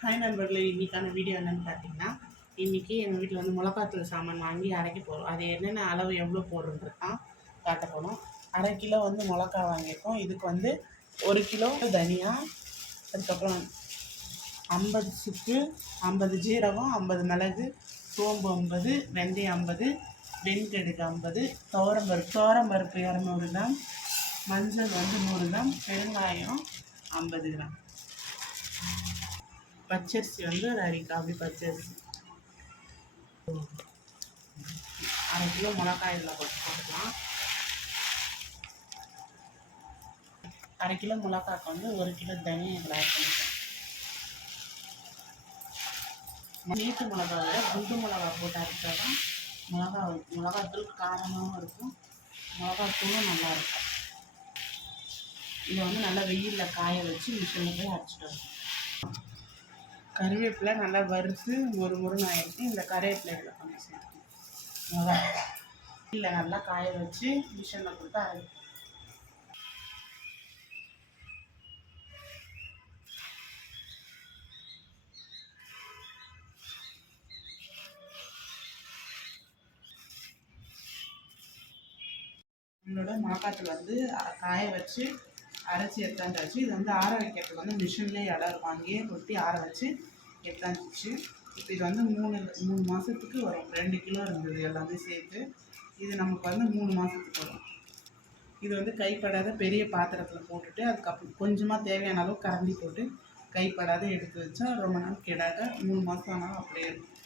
Hi நண்பர்களே இன்றைக்கான video என்னென்னு பார்த்தீங்கன்னா இன்றைக்கி எங்கள் வீட்டில் வந்து மிளகாத்தூள் சாமான் வாங்கி அரைக்க போகிறோம் அது என்னென்ன அளவு எவ்வளோ போடுறது தான் காட்ட போகிறோம் அரை கிலோ வந்து மிளகா வாங்கியிருக்கோம். இதுக்கு வந்து ஒரு கிலோ தனியா அதுக்கப்புறம் ஐம்பது சுக்கு ஐம்பது ஜீரகம் ஐம்பது மிளகு சோம்பு ஐம்பது வெந்தயம் ஐம்பது வெண்கடுகு ஐம்பது துவரம்பருப்பு துவரம்பருப்பு இரநூறு கிராம் மஞ்சள் வந்து நூறு கிராம் பெருங்காயம் ஐம்பது கிராம். பச்சரிசி வந்து ஒரு அரை காபி பச்சரிசி. அரை கிலோ மிளகாய் இதில் போட்டு போட்டுக்கலாம். அரை கிலோ மிளகாக்கு வந்து ஒரு கிலோ தனியா இதில் ஆட் பண்ணிக்கலாம். நீட்டு மிளகா குண்டு மிளகா போட்டு அரைச்சா தான் மிளகா மிளகாத்தூள் காரமாகவும் இருக்கும். மிளகாத்தூளும் நல்லா இருக்கும். இதை வந்து நல்லா வெயிலில் காய வச்சு மிஷினில் போய் அரைச்சிட்டு வரணும். கருவேப்பிலை நல்லா வறுத்து ஒரு முருங்க ஆயிடுச்சு இந்த கருவேப்பிலை இதில் கொஞ்சம் சேர்த்துக்கணும். இல்லை நல்லா காய வச்சு மிஷினில் கொடுத்து அரை நம்மளோட மிளகாத்தூள் வந்து காய வச்சு அரைச்சி எடுத்தாண்டாச்சு இது வந்து ஆற வைக்கிறதுக்கு வந்து மிஷின்லேயே இடம் வாங்கியே கொட்டி ஆற வச்சு எடுத்தாந்துச்சு இப்போ இது வந்து மூணு மூணு மாதத்துக்கு வரும் ரெண்டு கிலோ இருந்தது எல்லாமே சேர்த்து. இது நமக்கு வந்து மூணு மாதத்துக்கு வரும். இது வந்து கைப்படாத பெரிய பாத்திரத்தில் போட்டுட்டு அதுக்கப்புறம் கொஞ்சமாக தேவையான அளவு கரண்டி போட்டு கைப்படாத எடுத்து வச்சா ரொம்ப நாள் கெடாத மூணு மாதம் ஆனாலும் அப்படியே இருக்கும்.